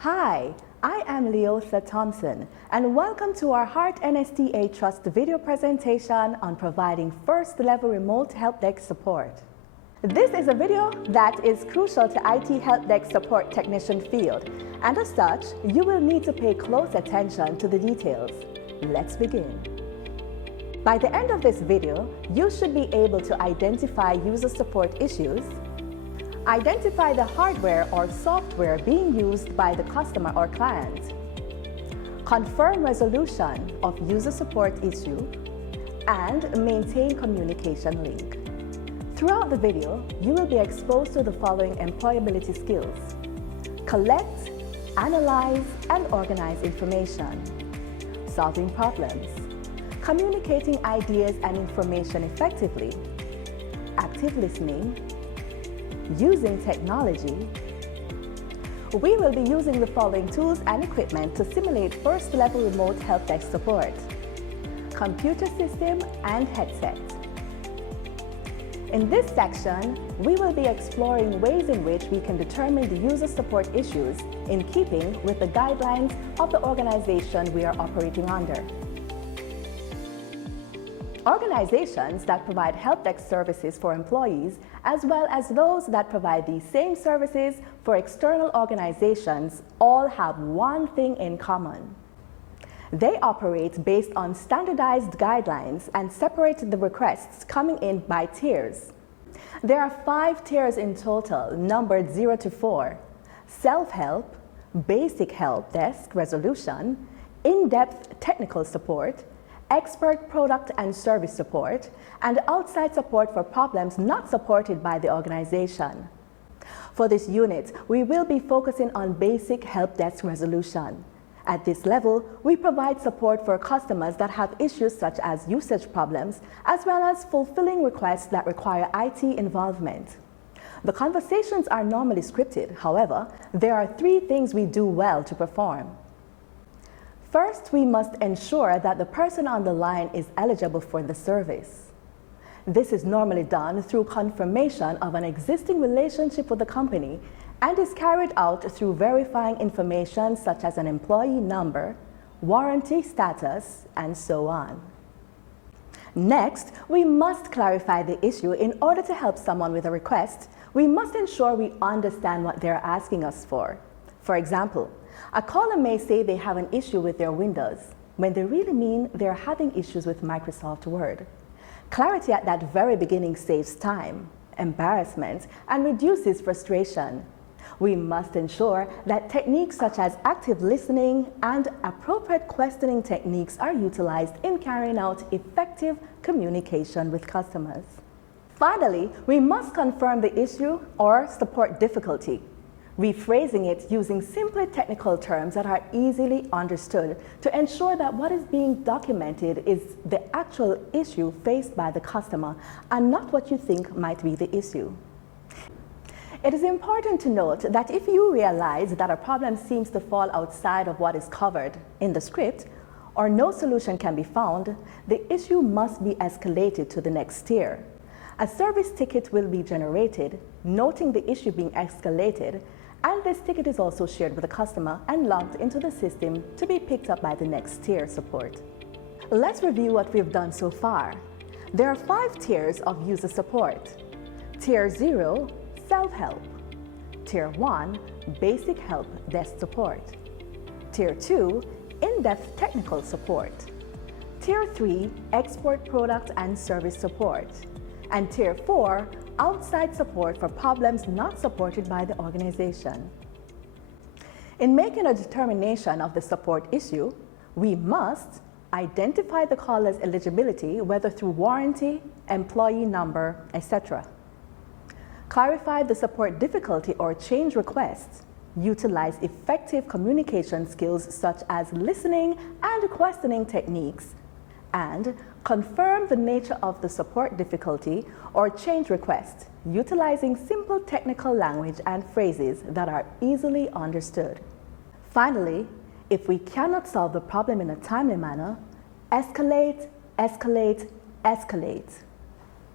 Hi, I am Leotha Thompson, and welcome to our Heart NSTA Trust video presentation on providing first-level remote help desk support. This is a video that is crucial to IT help desk support technician field, and as such, you will need to pay close attention to the details. Let's begin. By the end of this video, you should be able to identify user support issues, identify the hardware or software being used by the customer or client, confirm resolution of user support issue, and maintain communication link. Throughout the video, you will be exposed to the following employability skills: collect, analyze, and organize information, solving problems, communicating ideas and information effectively, active listening, using technology. We will be using the following tools and equipment to simulate first-level remote help desk support: computer system and headset. In this section, we will be exploring ways in which we can determine the user support issues in keeping with the guidelines of the organization we are operating under. Organizations that provide help desk services for employees, as well as those that provide these same services for external organizations, all have one thing in common. They operate based on standardized guidelines and separate the requests coming in by tiers. There are 5 tiers in total, numbered 0 to 4: self-help, basic help desk resolution, in-depth technical support, expert product and service support, and outside support for problems not supported by the organization. For this unit, we will be focusing on basic help desk resolution. At this level, we provide support for customers that have issues such as usage problems, as well as fulfilling requests that require IT involvement. The conversations are normally scripted. However, there are 3 things we do well to perform. First, we must ensure that the person on the line is eligible for the service. This is normally done through confirmation of an existing relationship with the company and is carried out through verifying information such as an employee number, warranty status, and so on. Next, we must clarify the issue. In order to help someone with a request, we must ensure we understand what they're asking us for. For example, a caller may say they have an issue with their Windows, when they really mean they're having issues with Microsoft Word. Clarity at that very beginning saves time, embarrassment, and reduces frustration. We must ensure that techniques such as active listening and appropriate questioning techniques are utilized in carrying out effective communication with customers. Finally, we must confirm the issue or support difficulty, rephrasing it using simpler technical terms that are easily understood to ensure that what is being documented is the actual issue faced by the customer and not what you think might be the issue. It is important to note that if you realize that a problem seems to fall outside of what is covered in the script, or no solution can be found, the issue must be escalated to the next tier. A service ticket will be generated, noting the issue being escalated, and this ticket is also shared with the customer and logged into the system to be picked up by the next tier support. Let's review what we've done so far. There are 5 tiers of user support. Tier 0, self-help. Tier 1, basic help desk support. Tier 2, in-depth technical support. Tier 3, export product and service support. And Tier 4, outside support for problems not supported by the organization. In making a determination of the support issue, we must identify the caller's eligibility, whether through warranty, employee number, etc. Clarify the support difficulty or change requests. Utilize effective communication skills such as listening and questioning techniques. And Confirm the nature of the support difficulty or change request, utilizing simple technical language and phrases that are easily understood. Finally, if we cannot solve the problem in a timely manner, escalate, escalate, escalate.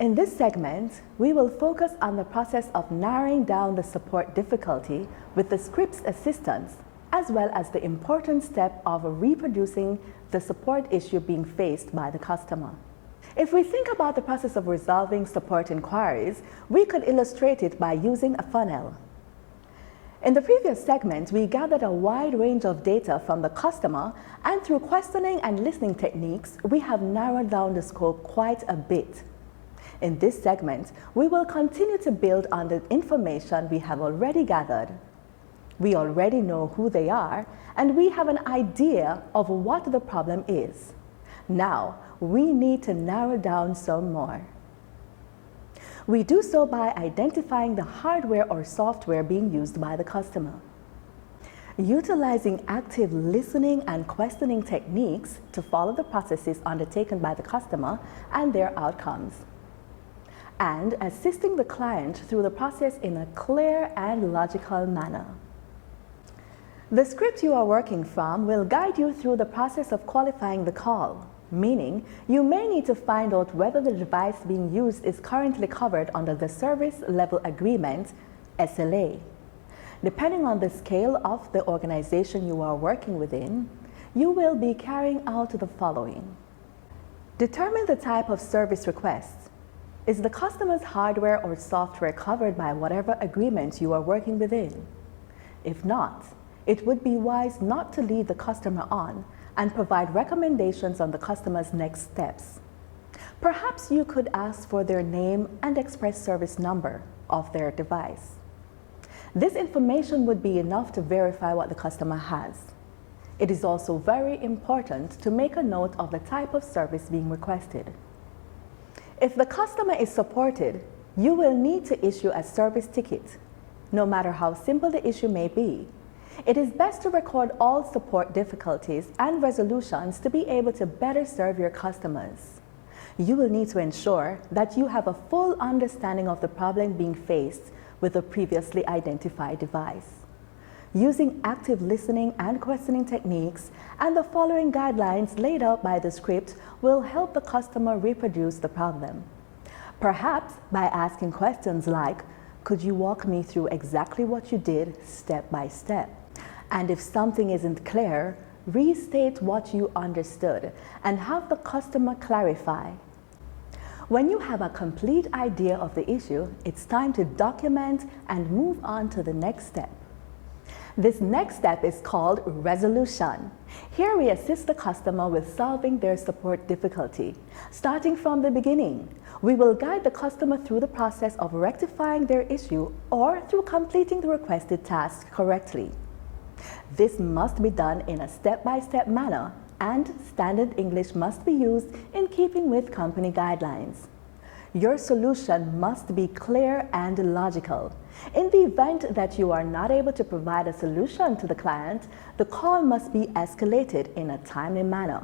In this segment, we will focus on the process of narrowing down the support difficulty with the script's assistance, as well as the important step of reproducing the support issue being faced by the customer. If we think about the process of resolving support inquiries, we could illustrate it by using a funnel. In the previous segment, we gathered a wide range of data from the customer, and through questioning and listening techniques, we have narrowed down the scope quite a bit. In this segment, we will continue to build on the information we have already gathered. We already know who they are, and we have an idea of what the problem is. Now, we need to narrow down some more. We do so by identifying the hardware or software being used by the customer. Utilizing active listening and questioning techniques to follow the processes undertaken by the customer and their outcomes. And assisting the client through the process in a clear and logical manner. The script you are working from will guide you through the process of qualifying the call, meaning you may need to find out whether the device being used is currently covered under the Service Level Agreement, SLA. Depending on the scale of the organization you are working within, you will be carrying out the following. Determine the type of service request. Is the customer's hardware or software covered by whatever agreement you are working within? If not, it would be wise not to lead the customer on and provide recommendations on the customer's next steps. Perhaps you could ask for their name and express service number of their device. This information would be enough to verify what the customer has. It is also very important to make a note of the type of service being requested. If the customer is supported, you will need to issue a service ticket, no matter how simple the issue may be. It is best to record all support difficulties and resolutions to be able to better serve your customers. You will need to ensure that you have a full understanding of the problem being faced with a previously identified device. Using active listening and questioning techniques and the following guidelines laid out by the script will help the customer reproduce the problem. Perhaps by asking questions like, could you walk me through exactly what you did step by step? And if something isn't clear, restate what you understood and have the customer clarify. When you have a complete idea of the issue, it's time to document and move on to the next step. This next step is called resolution. Here we assist the customer with solving their support difficulty. Starting from the beginning, we will guide the customer through the process of rectifying their issue or through completing the requested task correctly. This must be done in a step-by-step manner, and standard English must be used in keeping with company guidelines. Your solution must be clear and logical. In the event that you are not able to provide a solution to the client, the call must be escalated in a timely manner.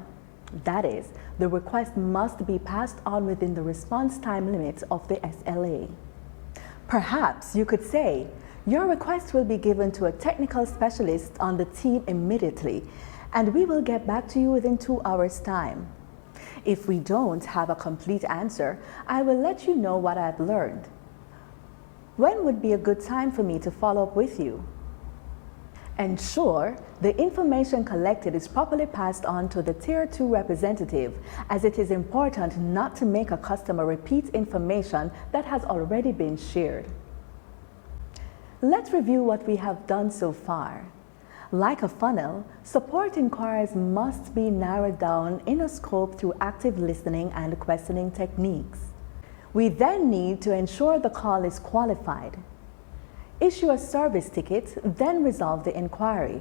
That is, the request must be passed on within the response time limit of the SLA. Perhaps you could say, your request will be given to a technical specialist on the team immediately, and we will get back to you within 2 hours' time. If we don't have a complete answer, I will let you know what I've learned. When would be a good time for me to follow up with you? Ensure the information collected is properly passed on to the Tier 2 representative, as it is important not to make a customer repeat information that has already been shared. Let's review what we have done so far. Like a funnel, support inquiries must be narrowed down in a scope through active listening and questioning techniques. We then need to ensure the call is qualified. Issue a service ticket, then resolve the inquiry.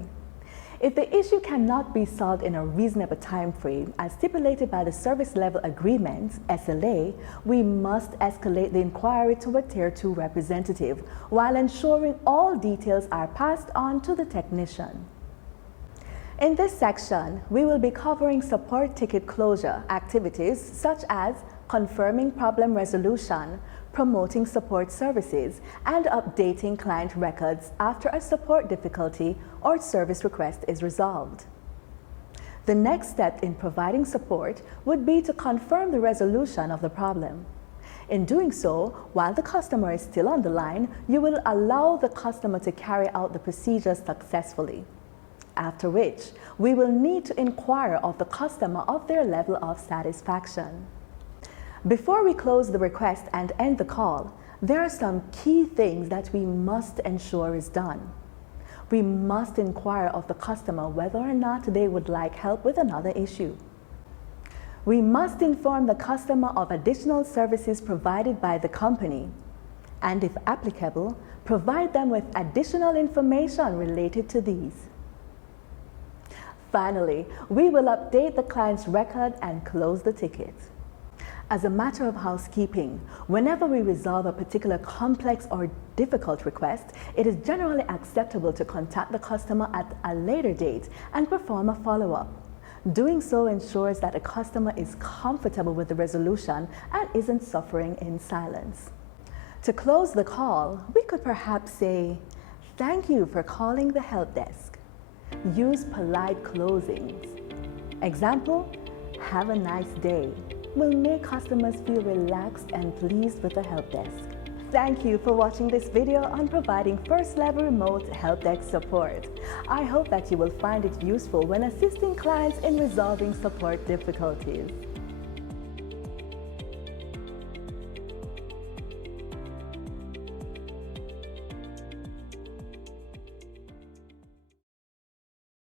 If the issue cannot be solved in a reasonable time frame as stipulated by the Service Level Agreement, SLA, we must escalate the inquiry to a Tier 2 representative while ensuring all details are passed on to the technician. In this section, we will be covering support ticket closure activities such as confirming problem resolution, promoting support services, and updating client records after a support difficulty or service request is resolved. The next step in providing support would be to confirm the resolution of the problem. In doing so, while the customer is still on the line, you will allow the customer to carry out the procedures successfully. After which, we will need to inquire of the customer of their level of satisfaction. Before we close the request and end the call, there are some key things that we must ensure is done. We must inquire of the customer whether or not they would like help with another issue. We must inform the customer of additional services provided by the company, and if applicable, provide them with additional information related to these. Finally, we will update the client's record and close the ticket. As a matter of housekeeping, whenever we resolve a particular complex or difficult request, it is generally acceptable to contact the customer at a later date and perform a follow-up. Doing so ensures that a customer is comfortable with the resolution and isn't suffering in silence. To close the call, we could perhaps say, "Thank you for calling the help desk." Use polite closings. Example, "Have a nice day," will make customers feel relaxed and pleased with the help desk. Thank you for watching this video on providing first-level remote help desk support. I hope that you will find it useful when assisting clients in resolving support difficulties.